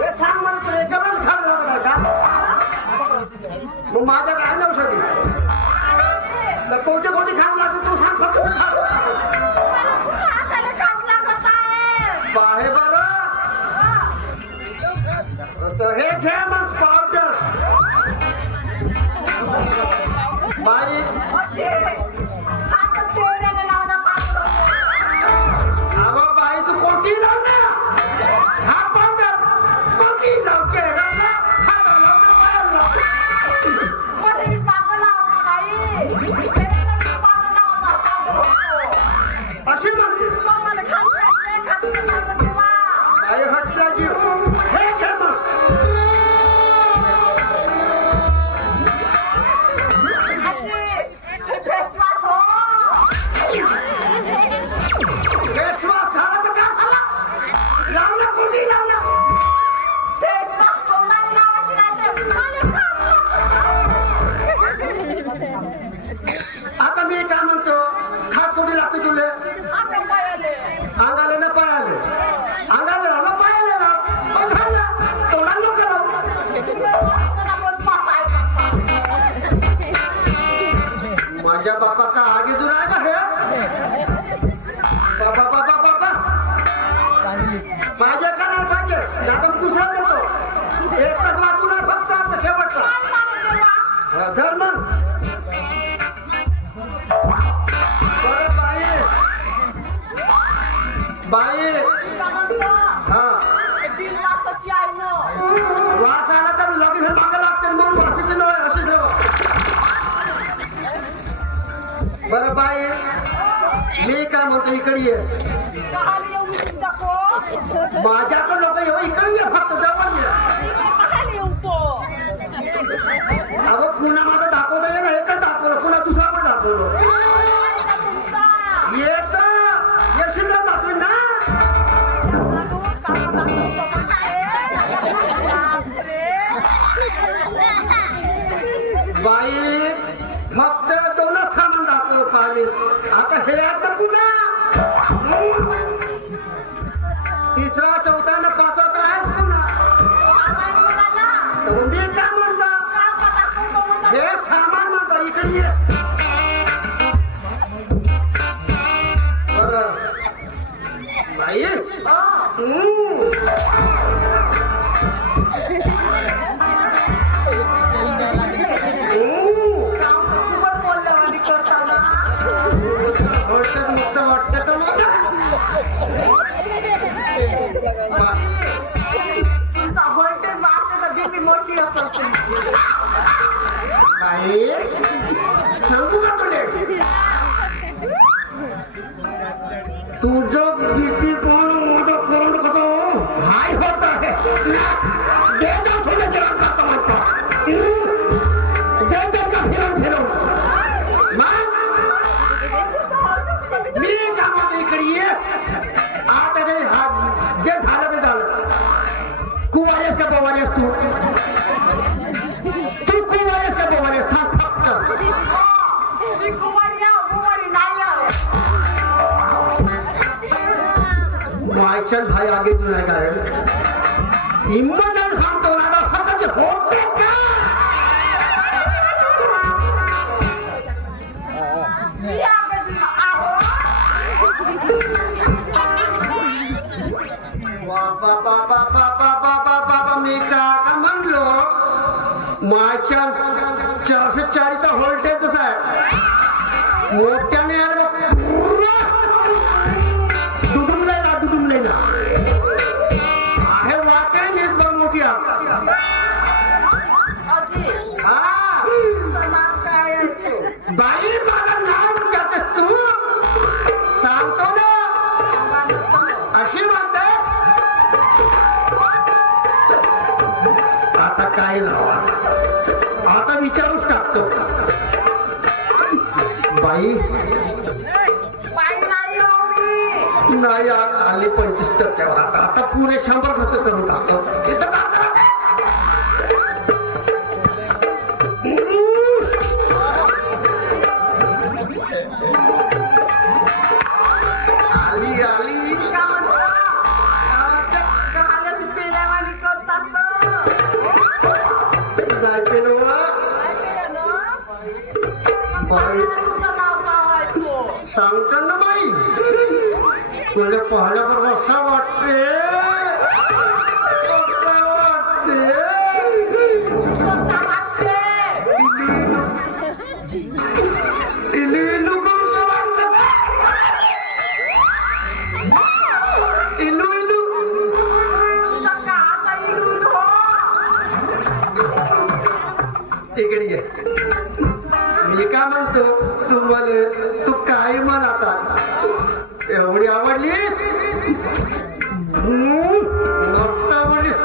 हे सांग मला तुला याच्यावरच खायला लागणार का? मग माझ्याकडे आहे ना औषधी. तर कोणते कोणते खायला लागते तू सांग फक्त. आहे बरं. तर हे घे मग पावडर. बाई अगं बाई तू कोटी लाव ना. हा पावडर कोटी लाव चेहऱ्याला. हाताला लाव ना, पायाला लाव. अशी म्हणते बाई हटल्याची. हे घे मग. फेसवॉश झाला तर काय झाला? लाव ना कोटी लाव ना. आता मी काय म्हणतो खास कोटी लागते तुले. अंगाले ना पायाले. अंगाले राहा ना पायाले राहा. झालं तोंडाला नको लावू. माझ्या बापा का आगे दूर आहे का हे? बाबा बाबा बाबा माझ्या करायला पाहिजे. आता दुसरा देतो. एकच वाचून आहे फक्त आता शेवटचा. धर मग. बरं बाई बाई हा वास आला तर लगेच मागं लागते. मग वासाचं नव्हे असेच नव्हे. बरं बाई मी काय म्हणतो इकडे ये. माझ्याकडे लोक येऊ इकडे ये फक्त जवळ ये. अगं पुन्हा माझं दाखवता ये ना. एकच दाखवलं पुन्हा दुसरा पण दाखवलं. येत येशील ना दाखवीन ना. बाई फक्त दोनच सामान दाखव पाहिजे. आता हे आता पुन्हा तिसरा चौथा ना पाचवा आहेच पुन्हा. मी काय म्हणता हे सामान म्हणता इकडे ये. बरं बाई मस्त वाटत तर बाई सांगू का तुले तुझं बीपी कोण माझं करोड कसं हाय होत आहे. देजा सोने जरा जाता म्हणतो. देजा का फिरव फिरव मी कामात इकडे ये. आता ते जे झालं ते झालं. कुवारेस का बवारेस तू कुवारेस का बवारेस सांग फक्त. चल भाई आगे तू नाही काय इम्मन सांगतो ना सगळं होते का. मी का म्हणलो माझ्या 440चा व्होल्टेजच आहे. मोठ्याने दुडुमलेला आहे वाटेल बघ मोठी. बाई मला नाव विचारतेस तू. सांगतो ना अशी म्हणतेस. आता काय लावा आता विचारूच टाकतो. बाई नाही आली 25% आता पुरे 100% करून टाकतो. इथं का आली आली सांगतो ना बाई तुला पाहिल्याबरोबर असं वाटते इकडे ये मी का म्हणतो तुम्हाला तू काय म्हण आता एवढी आवडलीस मस्त आवडलीस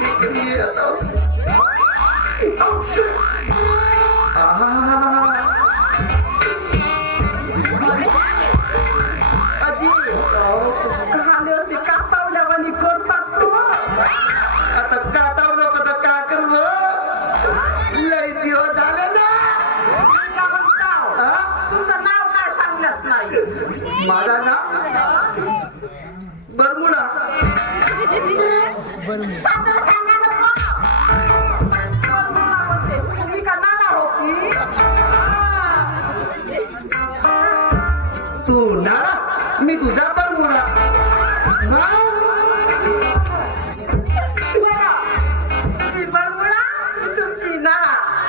इकडे ये आता. अजी कहाणी अशी कातावल्यावानी करतात तू आता काटाव नको तर का करू लय दिवस झाले ना का म्हणताव? हा? तुमचं नाव काय सांगलंच नाही माझं नाव बरमुडा साधं सांगा नको. बरमुडा म्हणते. तुम्ही का नाना हो की? तू नाडा मी तुझा बरमुडा